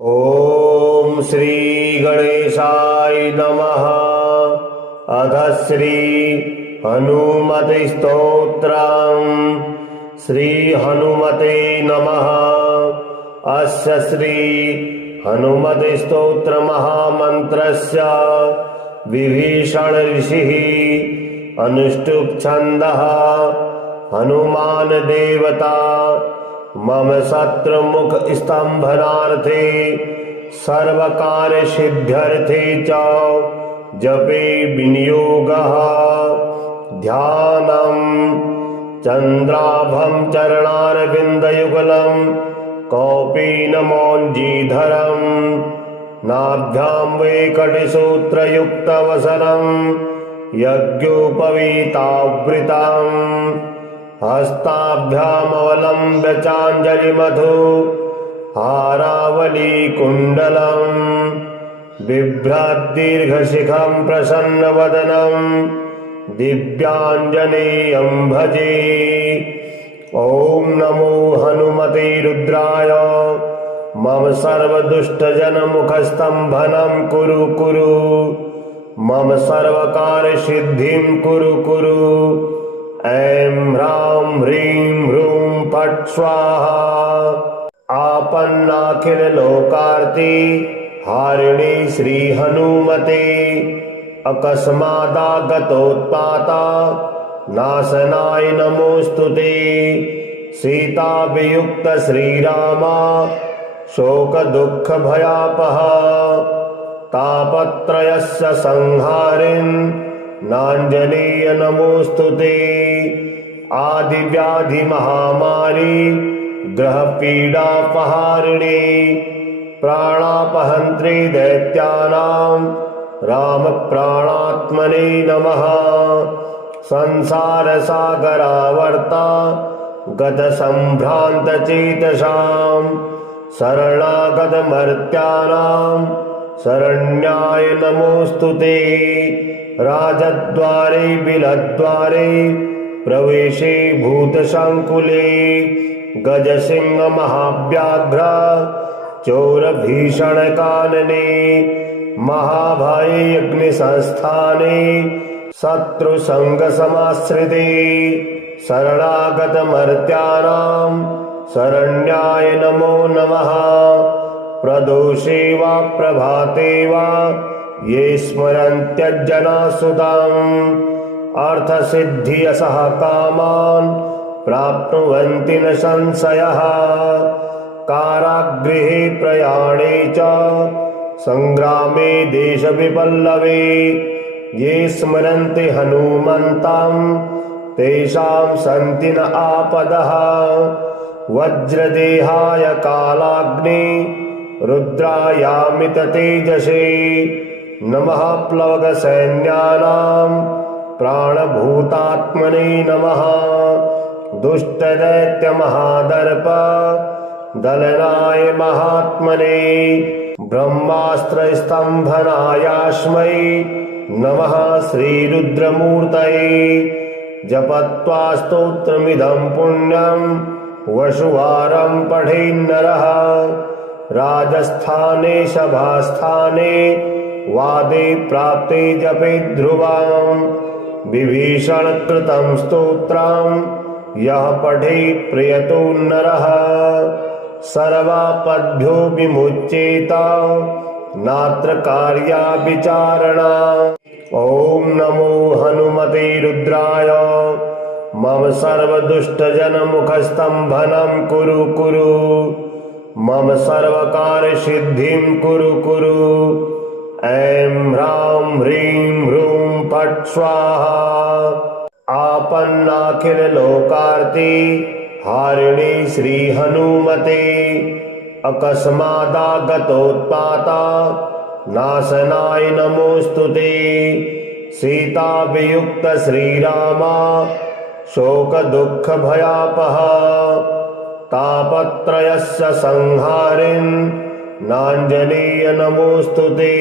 ओम श्री गणेशाय नमः। अथ श्री हनुमते स्तोत्रम्। श्री हनुमते नमः। अस्य श्री हनुमते स्तोत्र महामन्त्रस्य विभीषण ऋषिः अनुष्टुप् छन्दः। हनुमान देवता मम शत्रुमुख स्तंभनार्थे सर्वकार्य सिद्ध्यर्थे च जपे विनियोगः। ध्यानम् चन्द्राभं चरणारविन्दयुगलं कौपीनमौञ्जीधरम् नाभ्यां वेकटसूत्रयुक्तवसनं यज्ञोपवीतावृतम् हस्ताभ्यामवलम्ब्य चाञ्जलिमधु हारावलीकुण्डलम् बिभ्रद्दीर्घशिखं प्रसन्नवदनं दिव्याञ्जनेयं भजे। ॐ नमो हनुमते रुद्राय मम सर्वदुष्टजनमुखस्तम्भनं कुरु कुरु मम सर्वकार्यसिद्धिं कुरु कुरु। ऐं ह्रां ह्रीं ह्रूं फट् स्वाहा। आपन्नाखिललोकार्ति हारिणी श्रीहनुमते अकस्मादागतोत्पाता नाशनाय नमोऽस्तुते। सीताभियुक्त श्रीरामा शोकदुःखभयापः तापत्रयस्य संहारिन् नाञ्जनेय नमोऽस्तुते। आदिव्याधि महामारी ग्रहपीडापहारिणे प्राणापहन्त्री दैत्यानां रामप्राणात्मने नमः। संसारसागरावर्ता गतसम्भ्रान्तचेतसां शरणागतमर्त्यानां शरण्याय नमोऽस्तुते। राजद्वारे बिलद्वारे प्रवेशे भूतसङ्कुले गजसिंहमहाव्याघ्र चोरभीषणकानने महाभये अग्निसंस्थाने शत्रुसङ्गसमाश्रिते शरणागतमर्त्यानां शरण्याय नमो नमः। प्रदोषे वा प्रभाते वा ये स्मरन्त्यज्जनासुताम् अर्थसिद्धियसः कामान् प्राप्नुवन्ति न संशयः। कारागृहे प्रयाणे च संग्रामे देशविपल्लवे ये स्मरन्ति हनुमन्तं तेषां सन्ति न आपदः। वज्रदेहाय कालाग्नि रुद्रायामिततेजसे नमः। प्लवगसैन्यानां प्राणभूतात्मने नमः। दुष्टदैत्यमहादर्प दलनाय महात्मने ब्रह्मास्त्रस्तम्भनायास्मै नमः। श्रीरुद्रमूर्तये जपत्वा स्तोत्रमिदं पुण्यं वसुवारं पठेन्नरः। राजस्थाने सभास्थाने वादे प्राप्ते जपे ध्रुवं विभीषणकृतं स्तोत्रं यः पठेत् प्रियतो नरः। सर्वापद्भ्यो विमुच्येत नात्र कार्या विचारणा। ॐ नमो हनुमते रुद्राय मम सर्वदुष्टजनमुखस्तम्भनं कुरु कुरु मम सर्वकार्यसिद्धिं कुरु कुरु। ऐं ह्रां ह्रीं ह्रूं फट् स्वाहा। आपन्नाखिललोकार्ति हारिणी श्रीहनुमते अकस्मादागतोत्पाता नाशनाय नमोऽस्तुते। सीताभियुक्त श्रीरामा शोकदुःखभयापः तापत्रयस्य संहारिन् नाञ्जनेय नमोऽस्तुते।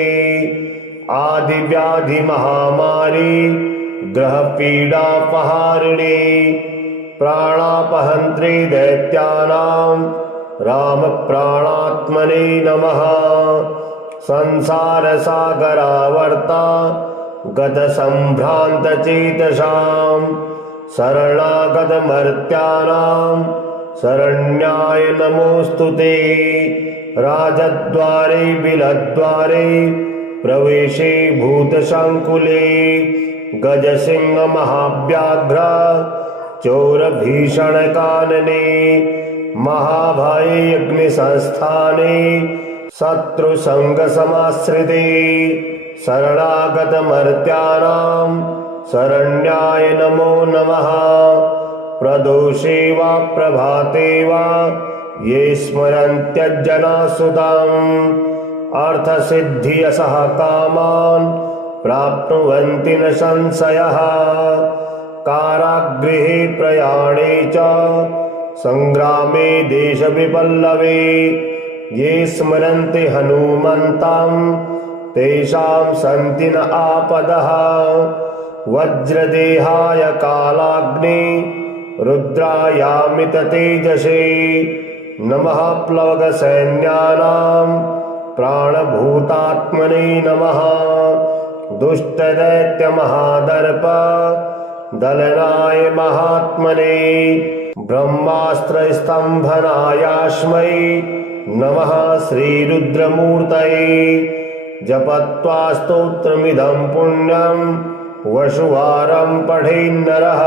आदिव्याधि महामारी ग्रहपीडापहारिणे प्राणापहन्त्री दैत्यानां रामप्राणात्मने नमः। संसारसागरावर्ता गतसम्भ्रान्तचेतसां शरणागतमर्त्यानां शरण्याय नमोऽस्तु ते। राजद्वारे बिलद्वारे प्रवेशे भूतसङ्कुले गजसिंहमहाव्याघ्र चोरभीषणकानने महाभये अग्निसंस्थाने शत्रुसङ्गसमाश्रिते शरणागतमर्त्यानां शरण्याय नमो नमः। प्रदोषे वा प्रभाते वा ये स्मरन्त्यज्जनासुताम् अर्थसिद्धियसः कामान् प्राप्नुवन्ति न संशयः। कारागृहे प्रयाणे च संग्रामे देशविपल्लवे ये स्मरन्ति हनुमन्तं तेषां सन्ति न आपदः। वज्रदेहाय कालाग्नि रुद्रायामिततेजसे नमः। प्लवगसैन्यानां प्राणभूतात्मने नमः। दुष्टदैत्यमहादर्प दलनाय महात्मने ब्रह्मास्त्रस्तम्भनायास्मै नमः। श्रीरुद्रमूर्तये जपत्वा स्तोत्रमिदं पुण्यं वसुवारं पठेन्नरः।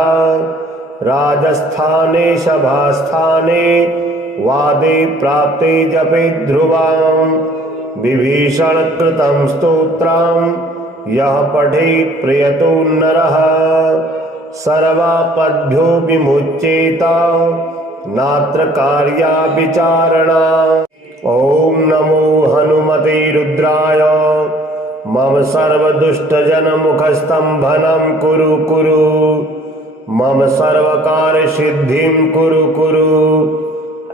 राजस्थाने सभास्थाने वादे प्राप्ते जपे ध्रुवं विभीषणकृतं स्तोत्रं यः पठेत् प्रियतो नरः। सर्वापद्भ्यो विमुच्येत नात्र कार्या विचारणा। ॐ नमो हनुमते रुद्राय मम सर्वदुष्टजनमुखस्तम्भनं कुरु कुरु मम सर्वकार्यसिद्धिं कुरु कुरु।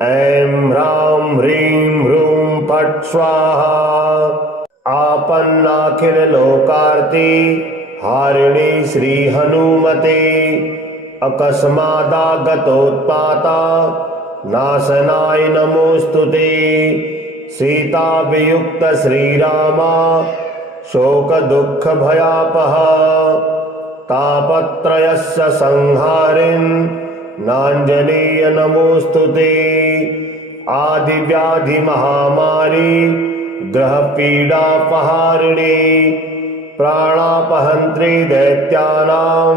ऐं ह्रां ह्रीं ह्रूं फट् स्वाहा। आपन्नाखिललोकार्ते हारिणे श्रीहनुमते अकस्मादागतोत्पाता नाशनाय नमोऽस्तु ते। सीताभियुक्त श्रीरामा शोकदुःखभयापः तापत्रयस्य संहारिन् नाञ्जनेय नमोऽस्तु ते। आदिव्याधिमहामारी ग्रहपीडापहारिणे प्राणापहन्त्रे दैत्यानां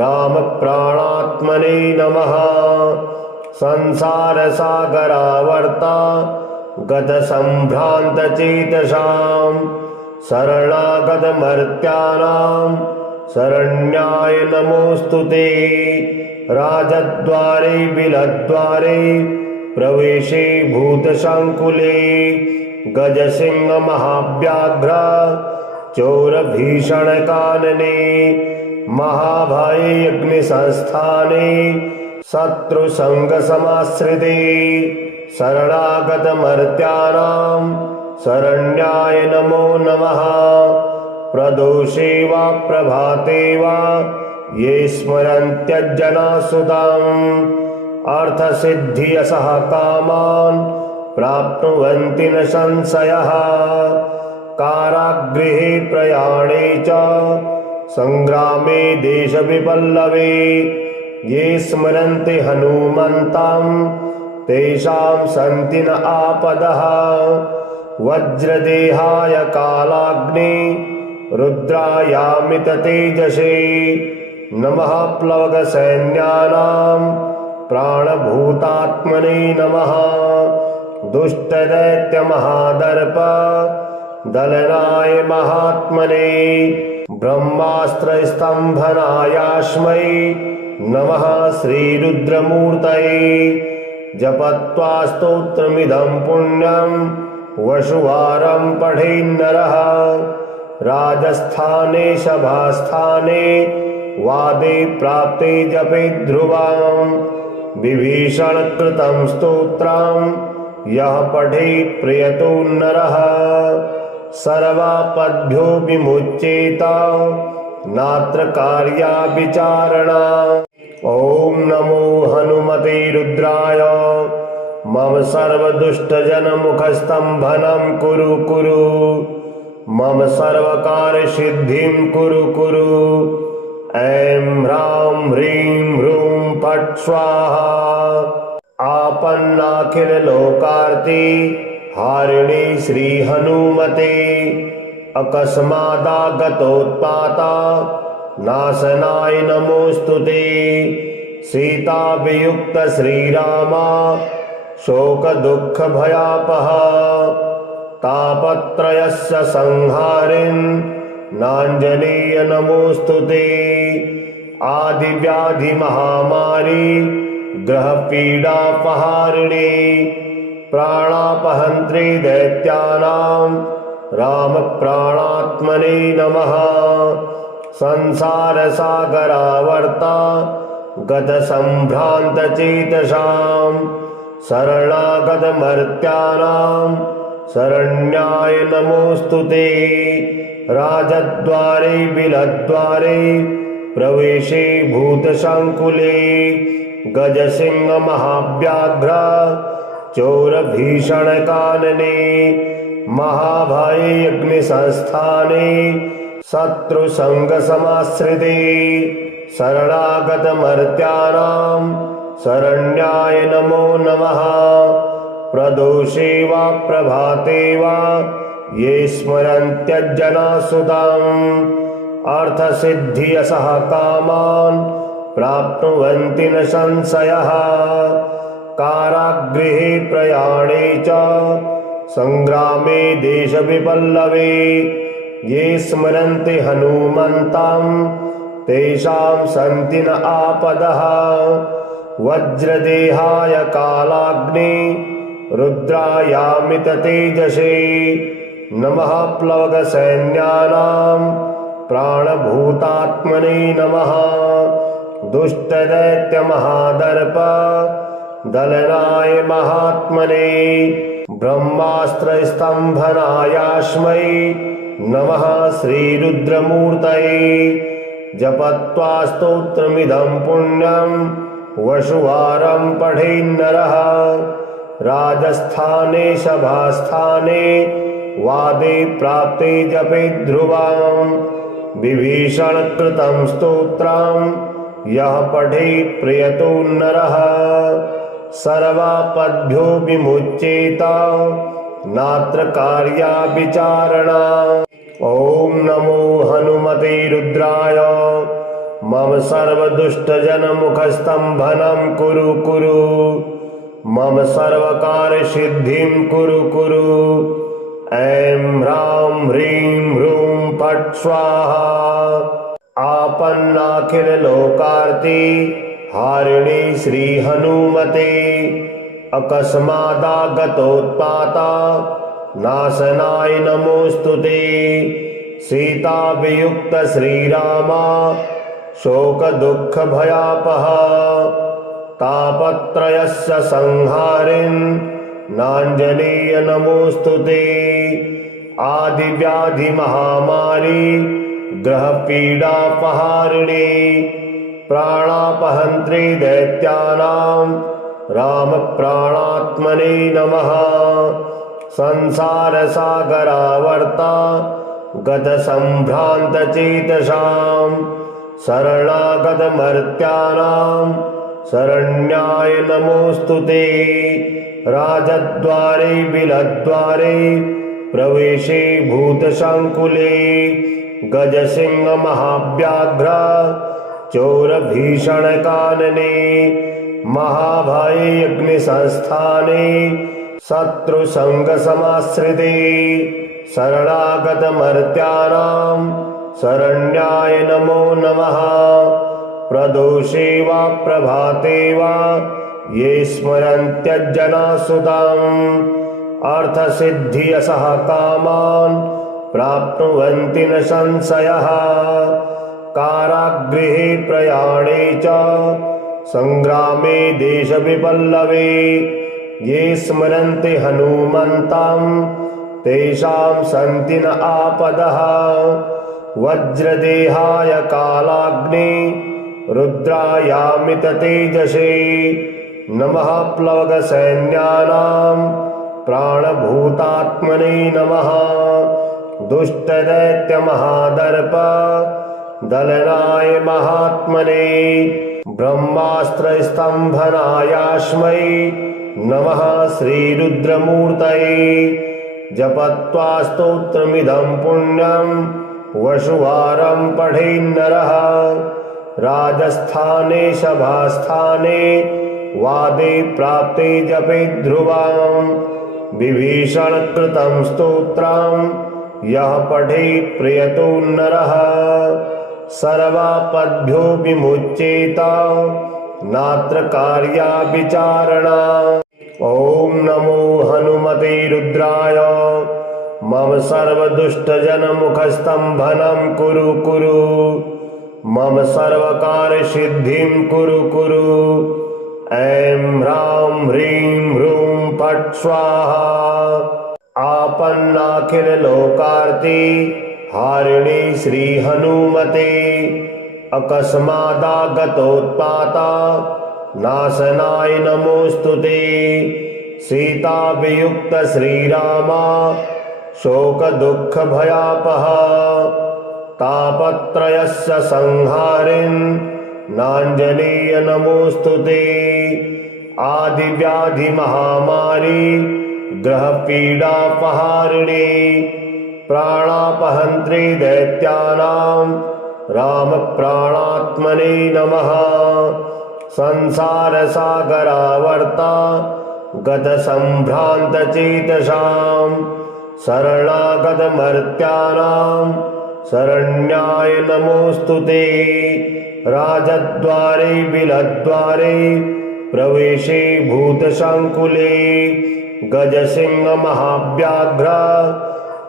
रामप्राणात्मने नमः। संसारसागरावर्ता गतसम्भ्रान्तचेतसां शरणागतमर्त्यानां शरण्याय नमोऽस्तु ते। राजद्वारे बिलद्वारे प्रवेशे भूतसङ्कुले गजसिंहमहाव्याघ्र चोरभीषणकानने महाभये अग्निसंस्थाने शत्रुसङ्गसमाश्रिते शरणागतमर्त्यानां शरण्याय नमो नमः। प्रदोषे वा प्रभाते वा ये स्मरन्त्यज्जनासुताम् अर्थसिद्धियसः कामान् प्राप्नुवन्ति न संशयः। कारागृहे प्रयाणे च संग्रामे देशविपल्लवे ये स्मरन्ति हनुमन्तं तेषां सन्ति न आपदः। वज्रदेहाय कालाग्नि रुद्रायामिततेजसे नमः। प्लवगसैन्यानां प्राणभूतात्मने नमः। दुष्टदैत्यमहादर्प दलनाय महात्मने ब्रह्मास्त्रस्तम्भनायास्मै नमः। श्रीरुद्रमूर्तये जपत्वा स्तोत्रमिदं पुण्यं वसुवारं पठेन्नरः। राजस्थाने सभास्थाने वादे प्राप्ते जपे ध्रुवं विभीषणकृतं स्तोत्रं यः पठेत् प्रियतो नरः। सर्वापद्भ्यो विमुच्येत नात्र कार्या विचारणा। ॐ नमो हनुमते रुद्राय मम सर्वदुष्टजनमुखस्तम्भनं कुरु कुरु मम सर्वकार्यसिद्धिं कुरु कुरु। ऐं ह्रां ह्रीं ह्रूं फट् स्वाहा। आपन्नाखिललोकार्ति हारिणी श्रीहनुमते अकस्मादागतोत्पाता नाशनाय नमोऽस्तुते। सीताभियुक्त श्रीरामा शोकदुःखभयापः तापत्रयस्य संहारिन् नाञ्जनेय नमोऽस्तुते। आदिव्याधिमहामारी ग्रहपीडापहारिणे प्राणापहन्त्रे दैत्यानां रामप्राणात्मने नमः। संसारसागरावर्ता गतसम्भ्रान्तचेतसां शरणागतमर्त्यानां शरण्याय नमोऽस्तुते। राजद्वारे बिलद्वारे प्रवेशे भूतसङ्कुले गजसिंहमहाव्याघ्र चोरभीषणकानने महाभये अग्निसंस्थाने शत्रुसङ्गसमाश्रिते शरणागतमर्त्यानां शरण्याय नमो नमः। प्रदोषे वा प्रभाते वा ये स्मरन्त्यज्जनासुताम् अर्थसिद्धियशः कामान् प्राप्नुवन्ति न संशयः। कारागृहे प्रयाणे च संग्रामे देशविपल्लवे ये स्मरन्ति हनुमन्तं तेषां सन्ति न आपदः। वज्रदेहाय कालाग्नि रुद्रायामिततेजसे नमः। प्लवगसैन्यानां प्राणभूतात्मने नमः। दुष्टदैत्यमहादर्प दलनाय महात्मने ब्रह्मास्त्रस्तम्भनायास्मै नमः श्रीरुद्रमूर्तये। जपत्वा स्तोत्रमिदं पुण्यं वसुवारं पठेन्नरः। राजस्थाने सभास्थाने वादे प्राप्ते जपे ध्रुवां विभीषणकृतं स्तोत्रं यः पठेत् प्रियतो नरः। सर्वापद्भ्यो विमुच्येत नात्र कार्या विचारणा। ॐ नमो हनुमते रुद्राय मम सर्वदुष्टजनमुखस्तम्भनं कुरु कुरु मम सर्वकार्यसिद्धिं कुरु कुरु। ऐं ह्रां ह्रीं ह्रूं फट् स्वाहा। आपन्नाखिललोकार्ति हारिणी श्रीहनुमते अकस्मादागतोत्पाता नाशनाय नमोऽस्तुते। सीताभियुक्त श्रीरामा शोकदुःखभयापः तापत्रयस्य संहारिन् नाञ्जनेय नमोऽस्तुते। आदिव्याधिमहामारी ग्रहपीडापहारिणे प्राणापहन्त्रे दैत्यानां रामप्राणात्मने नमः। संसारसागरावर्ता गतसम्भ्रान्तचेतसां शरणागतमर्त्यानां शरण्याय नमोऽस्तुते। राजद्वारे बिलद्वारे प्रवेशे भूतसङ्कुले गजसिंहमहाव्याघ्र चोरभीषणकानने महाभये अग्निसंस्थाने शत्रुसङ्गसमाश्रिते शरणागतमर्त्यानां शरण्याय नमो नमः। प्रदोषे वा प्रभाते वा ये स्मरन्त्यज्जनासुताम् अर्थसिद्धियशः कामान् प्राप्नुवन्ति न संशयः। कारागृहे प्रयाणे च संग्रामे देशविपल्लवे ये स्मरन्ति हनुमन्तं तेषां सन्ति न आपदः। वज्रदेहाय कालाग्नि रुद्रायामिततेजसे नमः प्लवगसैन्यानां प्राणभूतात्मने नमः दुष्टदैत्यमहादर्प दलनाय महात्मने ब्रह्मास्त्रस्तम्भनायास्मै नमः श्रीरुद्रमूर्तये जपत्वा स्तोत्रमिदं पुण्यं वसुवारं पठेन्नरः राजस्थाने सभास्थाने वादे प्राप्ते जपे ध्रुवां विभीषणकृतं स्तोत्रं यः पठेत् प्रियतो नरः सर्वापद्भ्यो विमुच्येत नात्र कार्या विचारणा। ॐ नमो हनुमते रुद्राय मम सर्वदुष्टजनमुखस्तम्भनं कुरु कुरु मम सर्वकार्यसिद्धिं कुरु कुरु। ऐं ह्रां ह्रीं ह्रूं फट् स्वाहा। आपन्नाखिललोकार्ति हारिणी श्रीहनुमते अकस्मादागतोत्पाता नाशनाय नमोऽस्तुते। सीताभियुक्त श्रीरामा शोकदुःखभयापः तापत्रयस्य संहारिन् नाञ्जनेय नमोऽस्तुते। आदिव्याधिमहामारी ग्रहपीडापहारिणी प्राणापहन्त्री दैत्यानां रामप्राणात्मने नमः। संसारसागरावर्ता गतसम्भ्रान्तचेतसां शरणागतमर्त्यानां शरण्याय नमोऽस्तुते। राजद्वारे बिलद्वारे प्रवेशे भूतसङ्कुले गजसिंहमहाव्याघ्र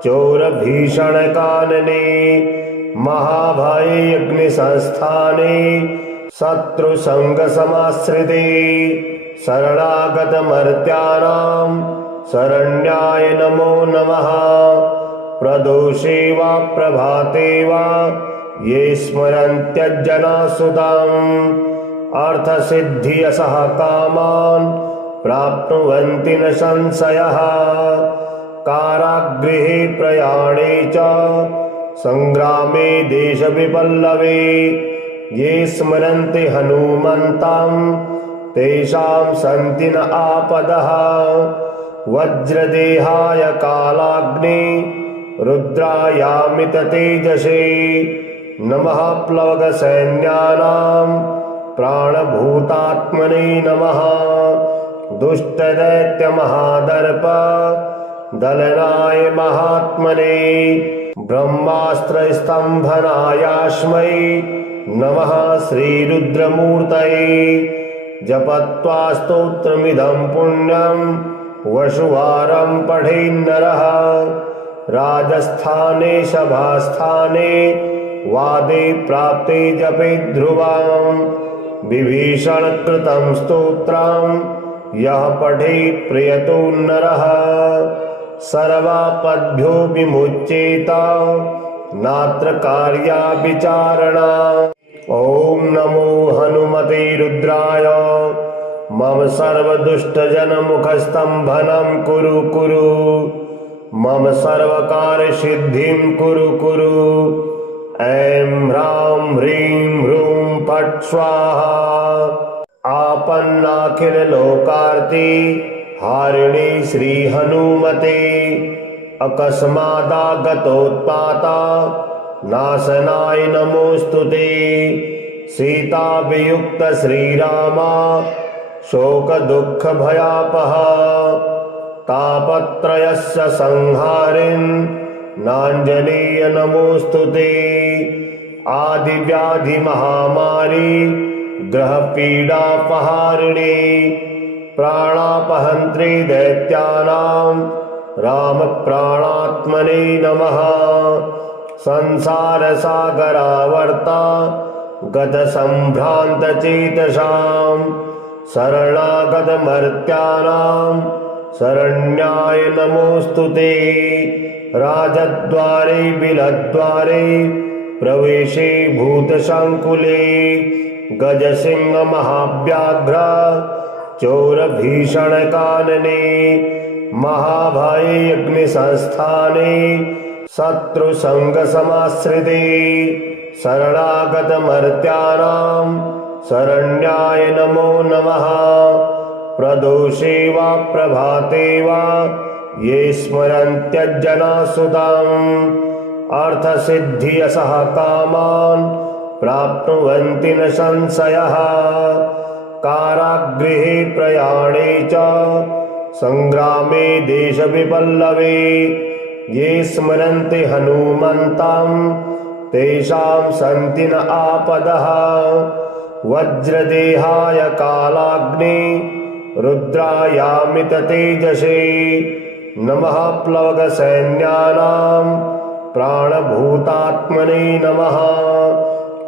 चोरभीषणकानने महाभये अग्निसंस्थाने शत्रुसङ्गसमाश्रिते शरणागतमर्त्यानां शरण्याय नमो नमः। प्रदोषे वा प्रभाते वा ये स्मरन्त्यज्जनासुताम् अर्थसिद्धियशः कामान् प्राप्नुवन्ति न संशयः। कारागृहे प्रयाणे च संग्रामे देशविपल्लवे ये स्मरन्ति हनुमन्तं तेषां सन्ति न आपदः। वज्रदेहाय कालाग्नि रुद्रायामित तेजसे नमः प्लवगसैन्यानां प्राणभूतात्मने नमः दुष्टदैत्यमहादर्प दलनाय महात्मने ब्रह्मास्त्रस्तम्भनायास्मै नमः श्रीरुद्रमूर्तये जपत्वा स्तोत्रमिदं पुण्यं वसुवारं पठेन्नरः राजस्थाने सभास्थाने वादे प्राप्ते जपे ध्रुवां विभीषणकृतं स्तोत्रं यः पठेत् प्रियतो नरः सर्वापद्भ्यो विमुच्येत नात्र कार्या विचारणा। ॐ नमो हनुमते रुद्राय मम सर्वदुष्टजनमुखस्तम्भनं कुरु कुरु मम सर्वकार्यसिद्धिं कुरु कुरु। ऐं ह्रां ह्रीं ह्रूं फट् स्वाहा। आपन्नाखिललोकार्ति हारिणी श्रीहनुमते अकस्मादागतोत्पाता नाशनाय नमोऽस्तुते। सीताभियुक्त श्रीरामा शोकदुःखभयापः तापत्रयस्य संहारिन् नाञ्जनेय नमोऽस्तुते। आदिव्याधिमहामारी ग्रहपीडापहारिणी प्राणापहन्त्री दैत्यानां रामप्राणात्मने नमः। संसारसागरावर्ता गतसम्भ्रान्तचेतसां शरणागतमर्त्यानां शरण्याय नमोऽस्तुते। राजद्वारे बिलद्वारे प्रवेशे भूतसङ्कुले गजसिंहमहाव्याघ्र चोरभीषणकानने महाभये अग्निसंस्थाने शत्रुसङ्गसमाश्रिते शरणागतमर्त्यानां शरण्याय नमो नमः। प्रदोषे वा प्रभाते वा ये स्मरन्त्यज्जनासुताम् अर्थसिद्धियसः कामान् प्राप्नुवन्ति न संशयः। कारागृहे प्रयाणे च संग्रामे देशविपल्लवे ये स्मरन्ति हनुमन्तं तेषां सन्ति न आपदः। वज्रदेहाय कालाग्नि रुद्रायामित तेजसे नमः। प्लवगसैन्यानां प्राणभूतात्मने नमः।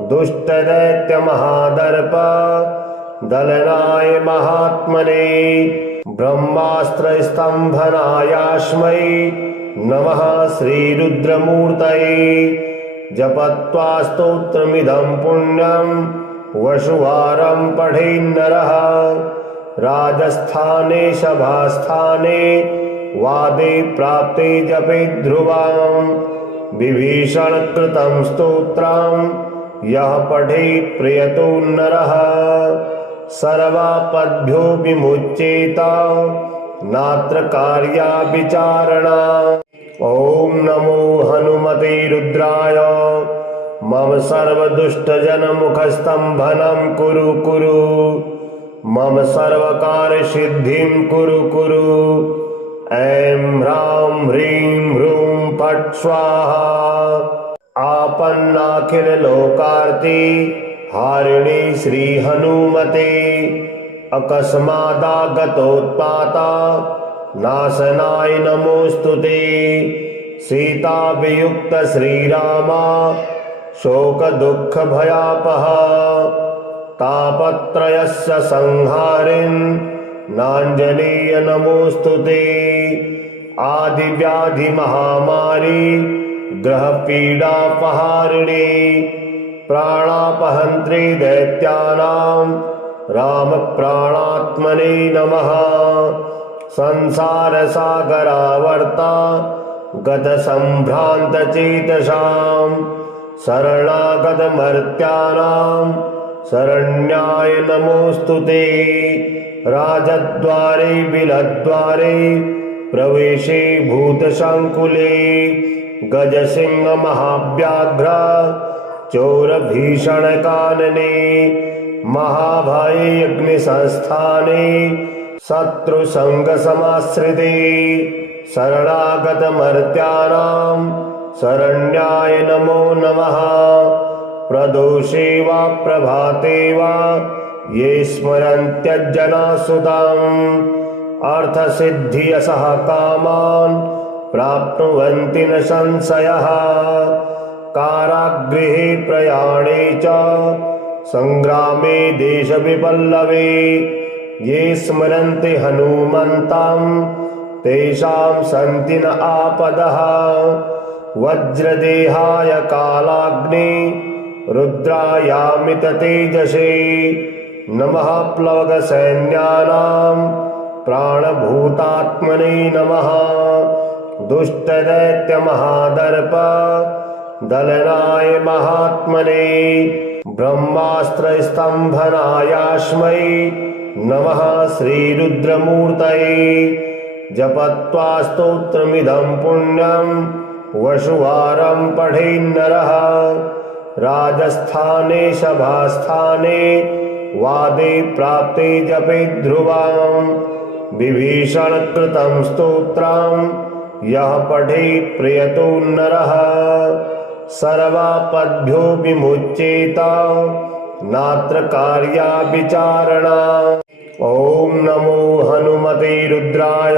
दुष्टदैत्यमहादर्प दलनाय महात्मने ब्रह्मास्त्रस्तम्भनायास्मै नमः। श्रीरुद्रमूर्तये जपत्वा स्तोत्रमिदं पुण्यं वसुवारं पठेन्नरः। राजस्थाने सभास्थाने वादे प्राप्ते जपेत् ध्रुवं विभीषणकृतं स्तोत्रं यः पठेत् प्रियतो नरः। सर्वापद्भ्यो विमुच्येत नात्र कार्या विचारणा। ॐ नमो हनुमते रुद्राय मम सर्वदुष्टजनमुखस्तम्भनं कुरु कुरु मम सर्वकार्यसिद्धिं कुरु कुरु। ऐं ह्रां ह्रीं ह्रूं फट् स्वाहा। आपन्नाखिललोकार्ति हारिणी श्रीहनुमते अकस्मादागतोत्पाता नाशनाय नमोऽस्तुते। सीताभियुक्त श्रीरामा शोकदुःखभयापः तापत्रयस्य संहारिन् नाञ्जनेय नमोऽस्तुते। आदिव्याधिमहामारी ग्रहपीडापहारिणे प्राणापहन्त्रे दैत्यानां रामप्राणात्मने नमः। संसारसागरावर्ता गतसम्भ्रान्तचेतसां शरणागतमर्त्यानां शरण्याय नमोऽस्तुते। राजद्वारे बिलद्वारे प्रवेशे भूतसङ्कुले गजसिंहमहाव्याघ्र चोरभीषणकानने महाभये अग्निसंस्थाने शत्रुसङ्गसमाश्रिते शरणागतमर्त्यानां शरण्याय नमो नमः। प्रदोषे वा प्रभाते वा ये स्मरन्त्यज्जनासुताम् अर्थसिद्धियसः कामान् प्राप्नुवन्ति न संशयः। कारागृहे प्रयाणे च संग्रामे देशविपल्लवे ये स्मरन्ति हनुमन्तं तेषां सन्ति न आपदः। वज्रदेहाय कालाग्नि रुद्रायामित तेजसे नमः। प्लवगसैन्यानां प्राणभूतात्मने नमः। दुष्टदैत्यमहादर्प दलनाय महात्मने ब्रह्मास्त्रस्तम्भनायास्मै नमः। श्रीरुद्रमूर्तये जपत्वा स्तोत्रमिदं पुण्यं वसुवारं पठेन्नरः। राजस्थाने सभास्थाने वादे प्राप्ते जपेत् ध्रुवं विभीषणकृतं स्तोत्रं यः पठेत् प्रियतो नरः। सर्वापद्भ्यो विमुच्येत नात्र कार्या विचारणा। ॐ नमो हनुमते रुद्राय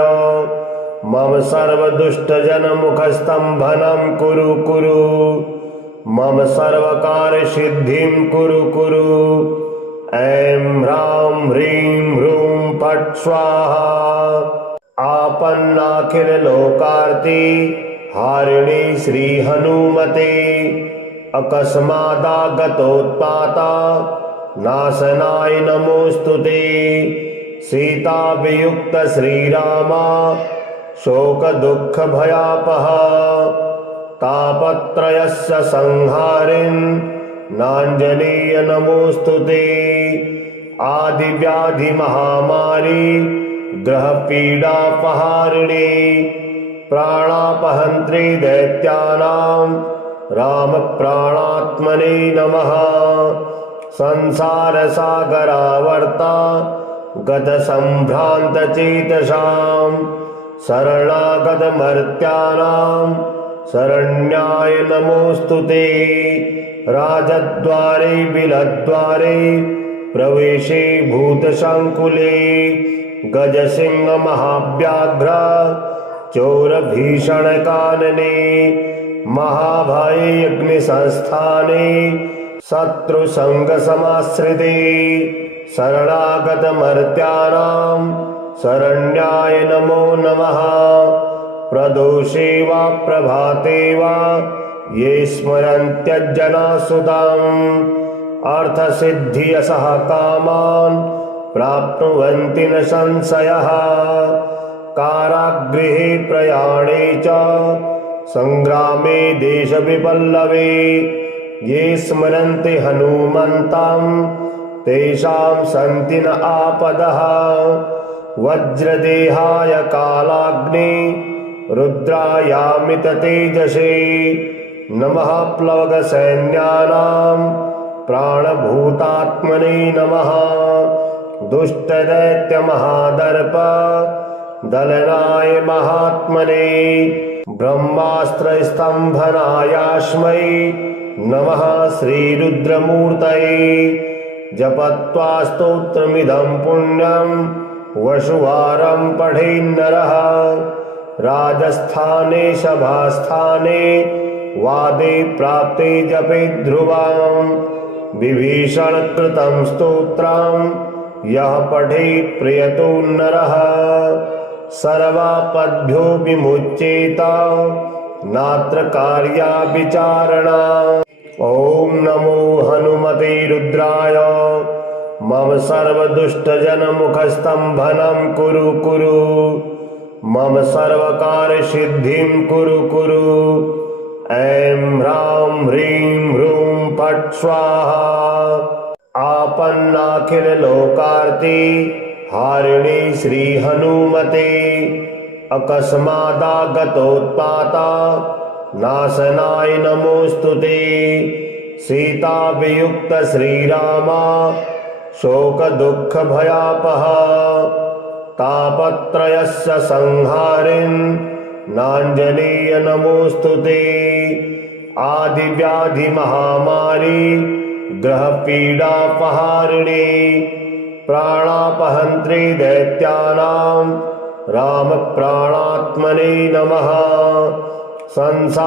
मम सर्वदुष्टजनमुखस्तम्भनं कुरु कुरु मम सर्वकार्यसिद्धिं कुरु कुरु। ऐं ह्रां ह्रीं ह्रूं फट् स्वाहा। आपन्नाखिललोकार्ति हारिणी श्रीहनुमते अकस्मादागतोत्पाता नाशनाय नमोऽस्तुते। सीताभियुक्त श्रीरामा शोकदुःखभयापः तापत्रयस्य संहारिन् नाञ्जनेय नमोऽस्तु ते। आदिव्याधिमहामारी ग्रहपीडापहारिणी प्राणापहन्त्री दैत्यानां रामप्राणात्मने नमः। संसारसागरावर्ता गतसम्भ्रान्तचेतसां शरणागतमर्त्यानां शरण्याय नमोऽस्तु ते। राजद्वारे बिलद्वारे प्रवेशे भूतसङ्कुले गजसिंहमहाव्याघ्र चोरभीषणकानने महाभये अग्निसंस्थाने शत्रुसङ्गसमाश्रिते शरणागतमर्त्यानां शरण्याय नमो नमः। प्रदोषे वा प्रभाते वा ये स्मरन्त्यज्जनासुताम् अर्थसिद्धियसः कामान् प्राप्नुवन्ति न संशयः। कारागृहे प्रयाणे च संग्रामे देशविपल्लवे ये स्मरन्ति हनुमन्तं तेषां सन्ति न आपदः। वज्रदेहाय कालाग्नि रुद्रायामिततेजसे नमः। प्लवगसैन्यानां प्राणभूतात्मने नमः। दुष्टदैत्यमहादर्प दलनाय महात्मने ब्रह्मास्त्रस्तम्भनायास्मै नमः श्रीरुद्रमूर्तये। जपत्वा स्तोत्रमिदं पुण्यं वसुवारं पठेन्नरः। राजस्थाने सभास्थाने वादे प्राप्ते जपे ध्रुवं विभीषणकृतं स्तोत्रं यः पठेत् प्रियतो नरः। सर्वापद्भ्यो विमुच्येत नात्र कार्या विचारणा। ॐ नमो हनुमते रुद्राय मम सर्वदुष्टजनमुखस्तम्भनं कुरु कुरु मम सर्वकार्यसिद्धिं कुरु कुरु। ऐं ह्रां ह्रीं ह्रूं फट् स्वाहा। आपन्नाखिललोकार्ते हारिणी श्रीहनुमते अकस्मादागतोत्पाता नाशनाय नमोऽस्तु ते। सीताभियुक्त श्रीरामा शोकदुःखभयापः तापत्रयस्य संहारिन् नाञ्जनेय नमोऽस्तु ते। आदिव्याधिमहामारी ग्रहपीडापहारिणी प्राणापहन्त्री दैत्यानां रामप्राणात्मने नमः। संसारसागरावर्ता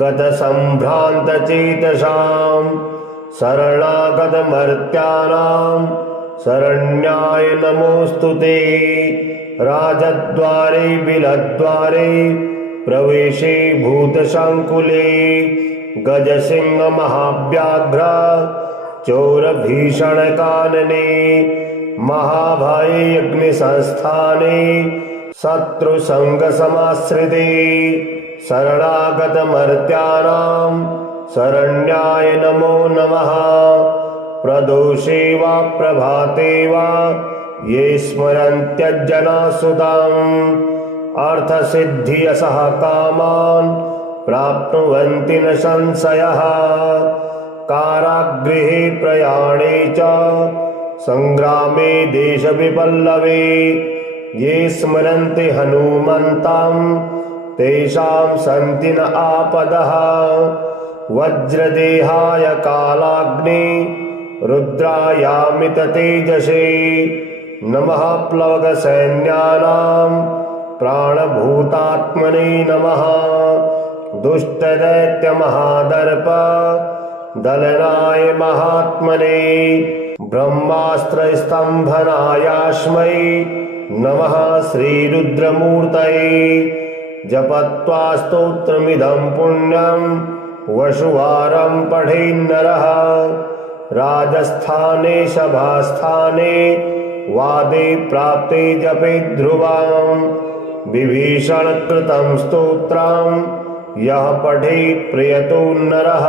गतसम्भ्रान्तचेतसां शरणागतमर्त्यानां शरण्याय नमोऽस्तु ते। राजद्वारे बिलद्वारे प्रवेशे भूतसङ्कुले गजसिंहमहाव्याघ्र चोरभीषणकानने महाभये अग्निसंस्थाने शत्रुसङ्गसमाश्रिते शरणागतमर्त्यानां शरण्याय नमो नमः। प्रदोषे वा प्रभाते वा ये स्मरन्त्यज्जनासुताम् अर्थसिद्धियसः कामान् प्राप्नुवन्ति न संशयः। कारागृहे प्रयाणे च संग्रामे देशविपल्लवे ये स्मरन्ति हनुमन्तं तेषां सन्ति न आपदः। वज्रदेहाय कालाग्नि रुद्रायामिततेजसे नमः। प्लवगसैन्यानां प्राणभूतात्मने नमः। दुष्टदैत्यमहादर्प दलनाय महात्मने ब्रह्मास्त्रस्तम्भनायास्मै नमः श्रीरुद्रमूर्तये। जपत्वा स्तोत्रमिदं पुण्यं वसुवारं पठेन्नरः। राजस्थाने सभास्थाने वादे प्राप्ते जपे ध्रुवाम् विभीषणकृतं स्तोत्रम् यः पठेत् प्रयतो नरः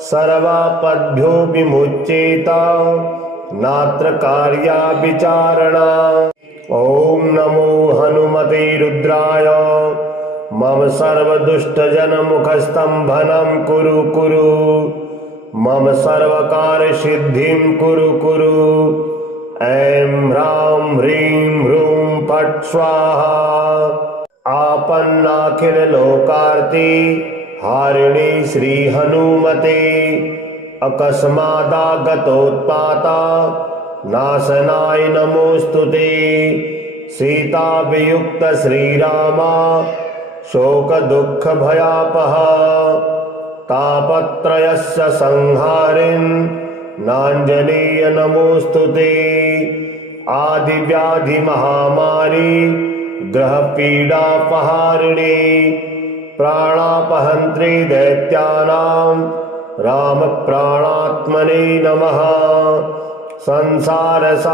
सर्वापद्भ्यो विमुच्येत नात्र कार्या विचारणा। ॐ नमो हनुमते रुद्राय मम सर्वदुष्टजनमुखस्तम्भनं कुरु कुरु मम सर्वकार्यसिद्धिं कुरु कुरु। ऐं ह्रां ह्रीं ह्रूं फट् स्वाहा। आपन्नाखिललोकार्ते हारिणे श्रीहनुमते अकस्मादागतोत्पाता नाशनाय नमोऽस्तुते। सीताभियुक्त श्रीरामा शोकदुःखभयापः तापत्रयस्य संहारिन् नाञ्जनेय नमोऽस्तुते। आदिव्याधिमहामारी ग्रहपीडापहारिणे प्राणापहन्त्रे दैत्यानां रामप्राणात्मने नमः। संसारसागरावर्ता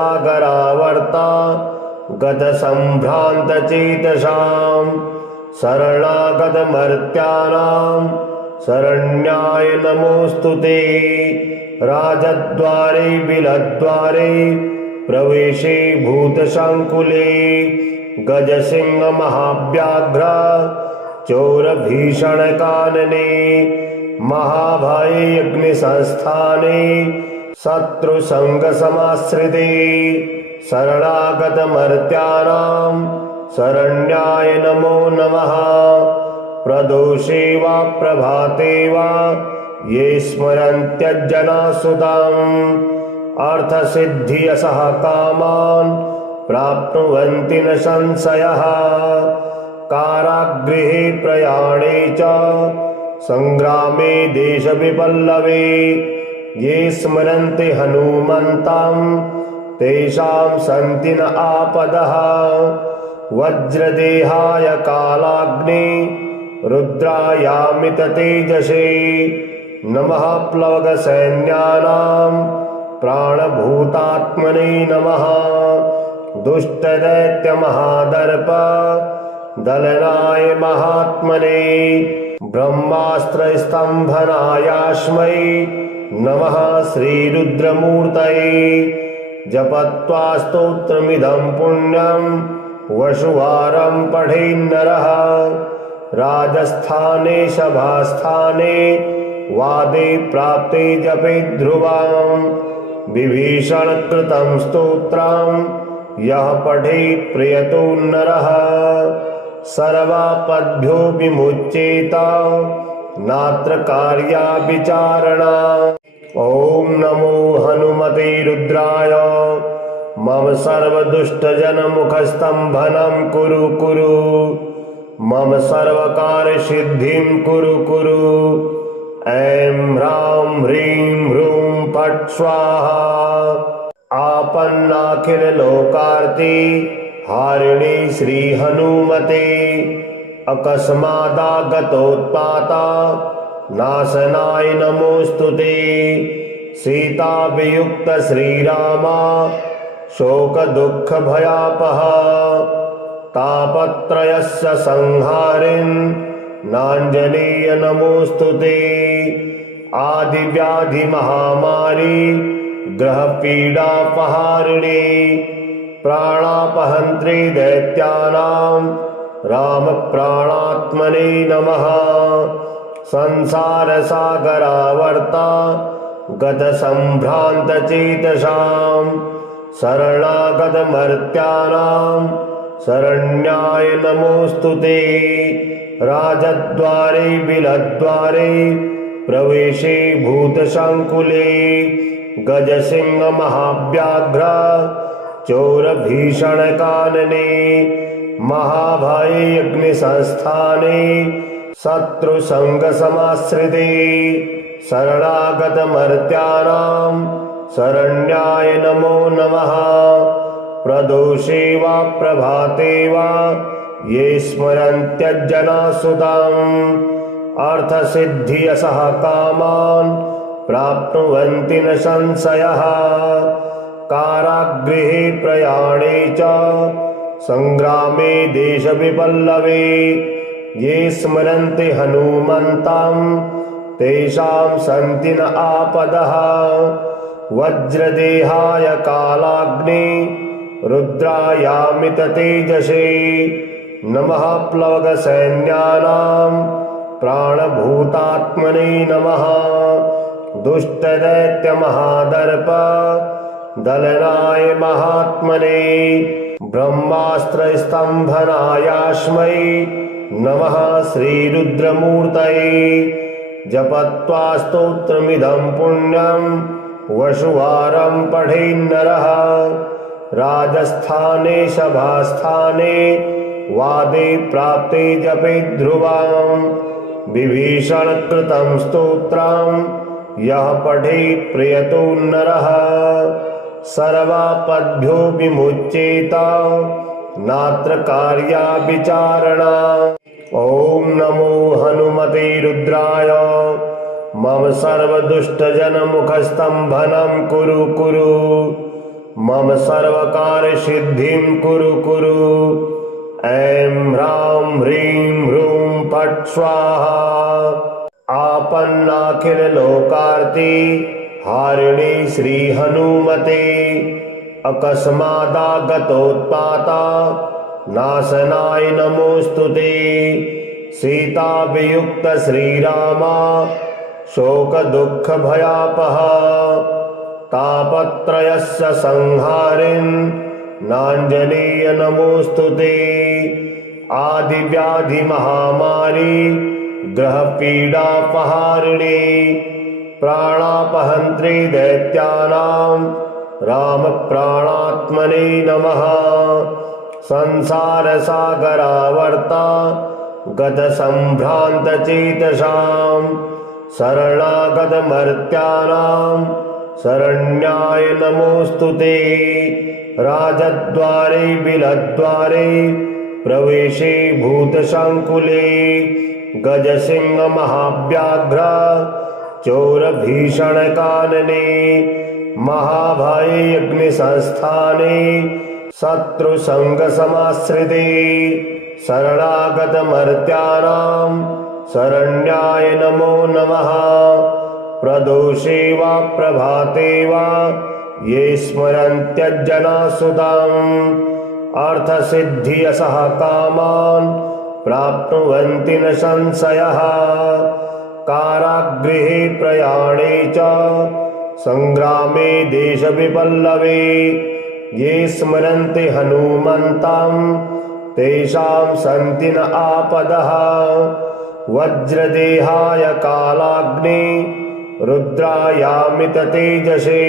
गतसम्भ्रान्तचेतसां शरणागतमर्त्यानां शरण्याय नमोऽस्तुते। राजद्वारे बिलद्वारे प्रवेशे भूतसङ्कुले गजसिंहमहाव्याघ्र चोरभीषणकानने महाभये अग्निसंस्थाने शत्रुसङ्गसमाश्रिते शरणागतमर्त्यानां शरण्याय नमो नमः। प्रदोषे वा प्रभाते वा ये स्मरन्त्यज्जनासुताम् अर्थसिद्धियसः कामान् प्राप्नुवन्ति न संशयः। कारागृहे प्रयाणे च संग्रामे देशविपल्लवे ये स्मरन्ति हनुमन्तं तेषां सन्ति न आपदः। वज्रदेहाय कालाग्नि रुद्रायामिततेजसे नमः। प्लवगसैन्यानां प्राणभूतात्मने नमः। दुष्टदैत्यमहादर्प दलनाय महात्मने ब्रह्मास्त्रस्तम्भनायास्मै नमः श्रीरुद्रमूर्तये। जपत्वा स्तोत्रमिदं पुण्यं वसुवारं पठेन्नरः। राजस्थाने सभास्थाने वादे प्राप्ते जपे ध्रुवाम् विभीषणकृतं स्तोत्रम् यः पठेत् प्रयतो नरः सर्वापद्भ्यो विमुच्येत नात्र कार्या विचारणा। ॐ नमो हनुमते रुद्राय मम सर्वदुष्टजनमुखस्तम्भनं कुरु कुरु मम सर्वकार्यसिद्धिं कुरु कुरु। ऐं ह्रां ह्रीं ह्रूं फट् स्वाहा। आपन्नाखिललोकार्ते हारिणे श्रीहनुमते अकस्मादागतोत्पाता नाशनाय नमोऽस्तुते। सीताभियुक्त श्रीरामा शोकदुःखभयापः तापत्रयस्य संहारिन् नाञ्जनेय नमोऽस्तुते। आदिव्याधिमहामारी ग्रहपीडापहारिणे प्राणापहन्त्रे दैत्यानां रामप्राणात्मने नमः। संसारसागरावर्ता गतसम्भ्रान्तचेतसां शरणागतमर्त्यानां शरण्याय नमोऽस्तुते। राजद्वारे बिलद्वारे प्रवेशे भूतसङ्कुले गजसिंहमहाव्याघ्र चोरभीषणकानने महाभये अग्निसंस्थाने शत्रुसङ्गसमाश्रिते शरणागतमर्त्यानां शरण्याय नमो नमः। प्रदोषे वा प्रभाते वा ये स्मरन्त्यज्जनासुताम् अर्थसिद्धियसः कामान् प्राप्नुवन्ति न संशयः। कारागृहे प्रयाणे च संग्रामे देशविपल्लवे ये स्मरन्ति हनुमन्तं तेषां सन्ति न आपदः। वज्रदेहाय कालाग्नि रुद्रायामिततेजसे नमः। प्लवगसैन्यानां प्राणभूतात्मने नमः। दुष्टदैत्यमहादर्प दलनाय महात्मने ब्रह्मास्त्रस्तम्भनायास्मै नमः। श्रीरुद्रमूर्तये जपत्वा स्तोत्रमिदं पुण्यं वसुवारं पठेन्नरः। राजस्थाने सभास्थाने वादे प्राप्ते जपे ध्रुवां विभीषणकृतं स्तोत्रं यः पठेत् प्रियतो नरः। सर्वापद्भ्यो विमुच्येत नात्र कार्या विचारणा। ॐ नमो हनुमते रुद्राय मम सर्वदुष्टजनमुखस्तम्भनं कुरु कुरु। मम सर्वकार्यसिद्धिं कुरु कुरु। ऐं ह्रां ह्रीं ह्रूं फट् स्वाहा। आपन्नाखिललोकार्ति हारिणी श्रीहनुमते अकस्मादागतोत्पाता नाशनाय नमोऽस्तुते। सीताभियुक्त श्रीरामा शोकदुःखभयापः तापत्रयस्य संहारिन् नाञ्जनेय नमोऽस्तुते। आदिव्याधिमहामारी ग्रहपीडापहारिणी प्राणापहन्त्री दैत्यानां रामप्राणात्मने नमः। संसारसागरावर्ता गतसम्भ्रान्तचेतसां शरणागतमर्त्यानां शरण्याय नमोऽस्तुते। राजद्वारे बिलद्वारे प्रवेशे भूतसङ्कुले गजसिंहमहाव्याघ्र चोरभीषणकानने महाभये अग्निसंस्थाने शत्रुसङ्गसमाश्रिते शरणागतमर्त्यानां शरण्याय नमो नमः। प्रदोषे वा प्रभाते वा ये स्मरन्त्यज्जनासुताम् अर्थसिद्धियशः कामान् प्राप्नुवन्ति न संशयः। कारागृहे प्रयाणे च संग्रामे देशविपल्लवे ये स्मरन्ति हनुमन्तं तेषां सन्ति न आपदः। वज्रदेहाय कालाग्नि रुद्रायामिततेजसे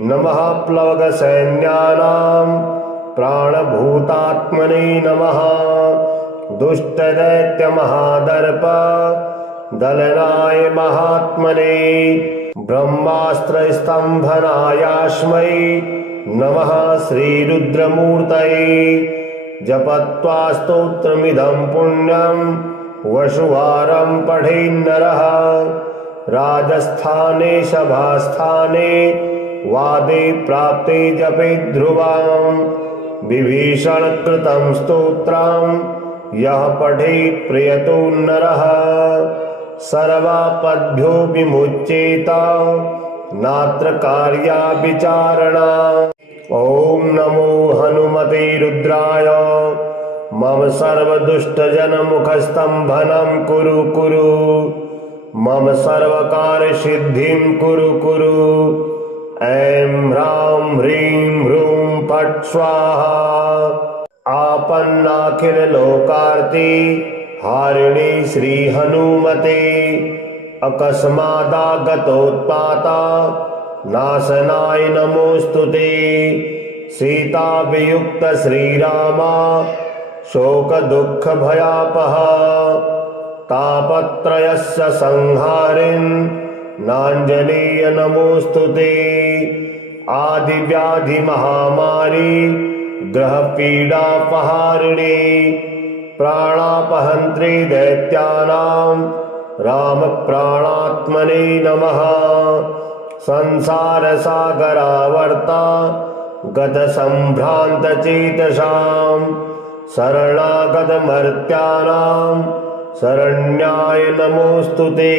नमः। प्लवगसैन्यानां प्राणभूतात्मने नमः। दुष्टदैत्यमहादर्प दलनाय महात्मने ब्रह्मास्त्रस्तम्भनायास्मै नमः। श्रीरुद्रमूर्तये जपत्वा स्तोत्रमिदं पुण्यं वसुवारं पठेन्नरः। राजस्थाने सभास्थाने वादे प्राप्ते जपे ध्रुवां विभीषणकृतं स्तोत्रं यः पठेत् प्रियतो नरः। सर्वापद्भ्यो विमुच्येत नात्र कार्या विचारणा। ॐ नमो हनुमते रुद्राय मम सर्वदुष्टजनमुखस्तम्भनं कुरु कुरु। मम सर्वकार्यसिद्धिं कुरु कुरु। ऐं ह्रां ह्रीं ह्रूं फट् स्वाहा। आपन्नाखिललोकार्ति हारिणी श्रीहनुमते अकस्मादागतोत्पाता नाशनाय नमोऽस्तुते। सीताभियुक्त श्रीरामा शोकदुःखभयापः तापत्रयस्य संहारिन् नाञ्जनेय नमोऽस्तुते। आदिव्याधिमहामारी ग्रहपीडापहारिणी प्राणापहन्त्री दैत्यानां रामप्राणात्मने नमः। संसारसागरावर्ता गतसम्भ्रान्तचेतसां शरणागतमर्त्यानां शरण्याय नमोऽस्तु ते।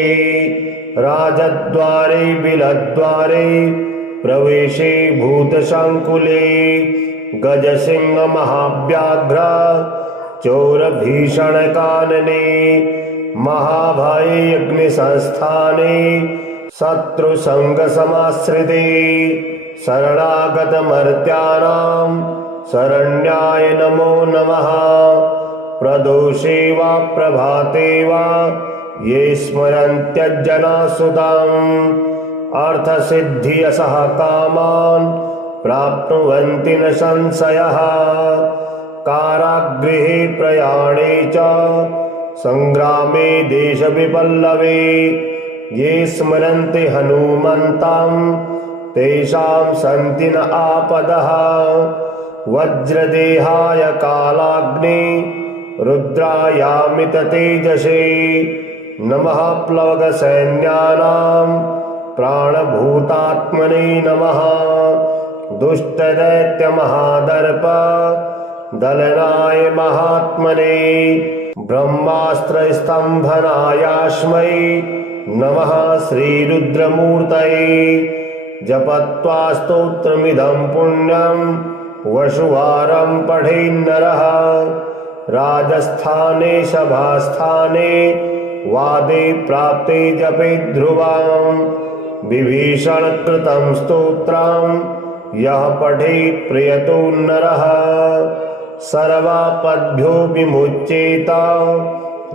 राजद्वारे बिलद्वारे प्रवेशे भूतसङ्कुले गजसिंहमहाव्याघ्र चोरभीषणकानने महाभये अग्निसंस्थाने शत्रुसङ्गसमाश्रिते शरणागतमर्त्यानां शरण्याय नमो नमः। प्रदोषे वा प्रभाते वा ये स्मरन्त्यज्जनासुताम् अर्थसिद्धियशः कामान् प्राप्नुवन्ति न संशयः। कारागृहे प्रयाणे च संग्रामे देशविपल्लवे ये स्मरन्ति हनुमन्तं तेषां सन्ति न आपदः। वज्रदेहाय कालाग्नि रुद्रायामित तेजसे नमः। प्लवगसैन्यानां प्राणभूतात्मने नमः। दुष्टदैत्यमहादर्प दलनाय महात्मने ब्रह्मास्त्रस्तम्भनायास्मै नमः। श्रीरुद्रमूर्तये जपत्वा स्तोत्रमिदं पुण्यं वसुवारं पठेन्नरः। राजस्थाने सभास्थाने वादे प्राप्ते जपे ध्रुवं विभीषणकृतं स्तोत्रं यः पठेत् प्रियतो नरः। सर्वापद्भ्यो विमुच्येत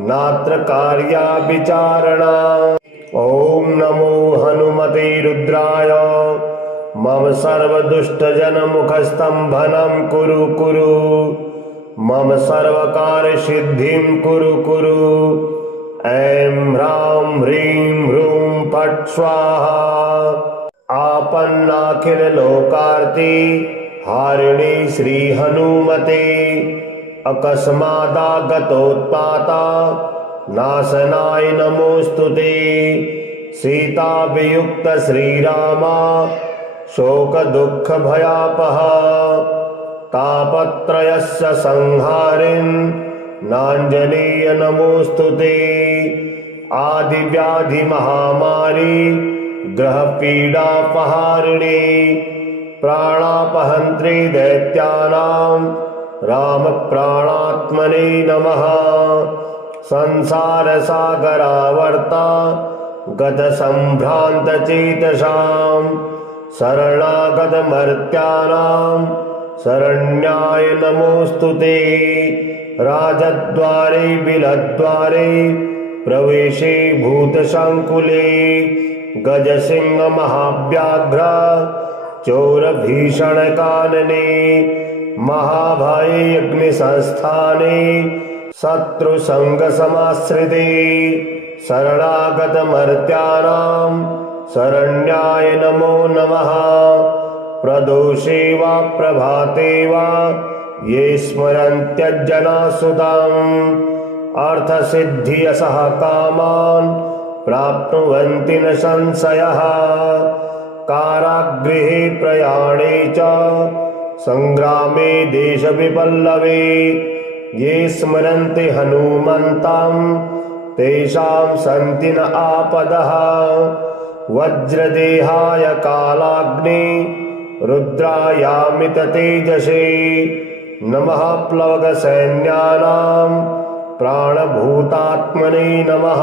नात्र कार्या विचारणा। ॐ नमो हनुमते रुद्राय मम सर्वदुष्टजनमुखस्तम्भनं कुरु कुरु मम सर्वकार्यसिद्धिं कुरु कुरु। ऐं ह्रां ह्रीं ह्रूं फट् स्वाहा। आपन्नाखिललोकार्ति हारिणी श्रीहनुमते अकस्मादागतोत्पाता नाशनाय नमोऽस्तु ते। सीताभियुक्त श्रीरामा शोकदुःखभयापः तापत्रयस्य संहारिन् नाञ्जनेय नमोऽस्तु ते। आदिव्याधिमहामारी ग्रहपीडापहारिणे प्राणापहन्त्रे दैत्यानां रामप्राणात्मने नमः। संसारसागरावर्ता गतसम्भ्रान्तचेतसां शरणागतमर्त्यानां शरण्याय नमोऽस्तु ते। राजद्वारे बिलद्वारे प्रवेशे भूतसङ्कुले गजसिंहमहाव्याघ्र चोरभीषणकानने महाभये अग्निसंस्थाने शत्रुसङ्गसमाश्रिते शरणागतमर्त्यानां शरण्याय नमो नमः। प्रदोषे वा प्रभाते वा ये स्मरन्त्यज्जनासुताम् अर्थसिद्धियशः कामान् प्राप्नुवन्ति न संशयः। कारागृहे प्रयाणे च संग्रामे देशविपल्लवे ये स्मरन्ति हनुमन्तं तेषां सन्ति न आपदः। वज्रदेहाय कालाग्नि रुद्रायामित तेजसे नमः। प्लवगसैन्यानां प्राणभूतात्मने नमः।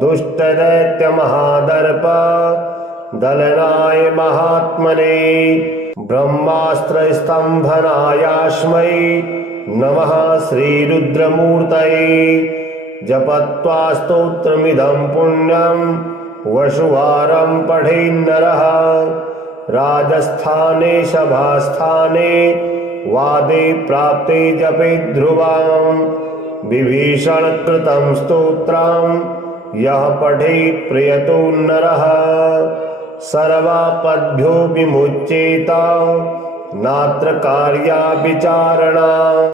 दुष्टदैत्यमहादर्प दलनाय महात्मने ब्रह्मास्त्रस्तम्भनायास्मै नमः। श्रीरुद्रमूर्तये जपत्वा स्तोत्रमिदं पुण्यं वसुवारं पठेन्नरः। राजस्थाने सभास्थाने वादे प्राप्ते जपे ध्रुवं विभीषणकृतं स्तोत्रं यः पठेत् प्रियतो नरः। सर्वापद्भ्यो विमुच्येत नात्र कार्या विचारणा।